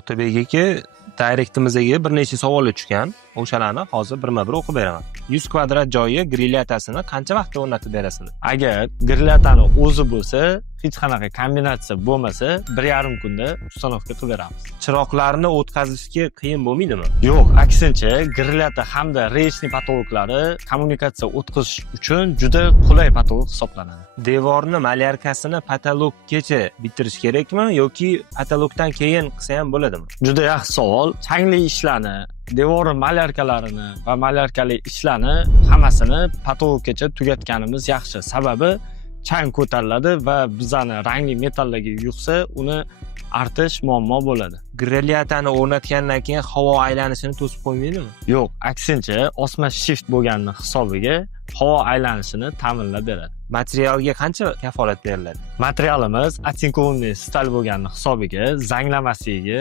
Otabek aka, direktimizga bir necha savollar tushgan. O'shalarni hozir birma-bir o'qib beraman. 100 kvadrat joyi grilyatasini qancha vaqtda o'rnatib berasizlar? Agar grillatani o'zi bo'lsa, hech qanaqa kombinatsiya bo'lmasa, 1,5 kunda ustanovka qilib beramiz. Chiroqlarni o'tkazishga qiyin bo'lmaydimi? Yo'q, aksincha, grillata hamda rechniy patologlari kommunikatsiya o'tkazish uchun juda qulay patolog hisoblanadi. Devorni malyarkasini patologgacha bitirish kerakmi yoki patologdan keyin qilsa ham bo'ladimi? Juda yaxshi savol. Changli ishlarni, devorni malyarkalarini va malyarkali ishlarni hammasini patologgacha tugatganimiz yaxshi. Sababi chang ko'tariladi va bizani rangli metallarga yuqsa, uni artish muammo bo'ladi. Grilyatani o'rnatgandan keyin havo aylanishini to'sib qo'ymaydimi? Yo'q, aksincha, osma shift bo'lgani hisobiga havo aylanishini ta'minlab beradi. Materialga qancha kafolat beriladi? Materialimiz atsinkovniy stal bo'lgani hisobiga zanglamasligiga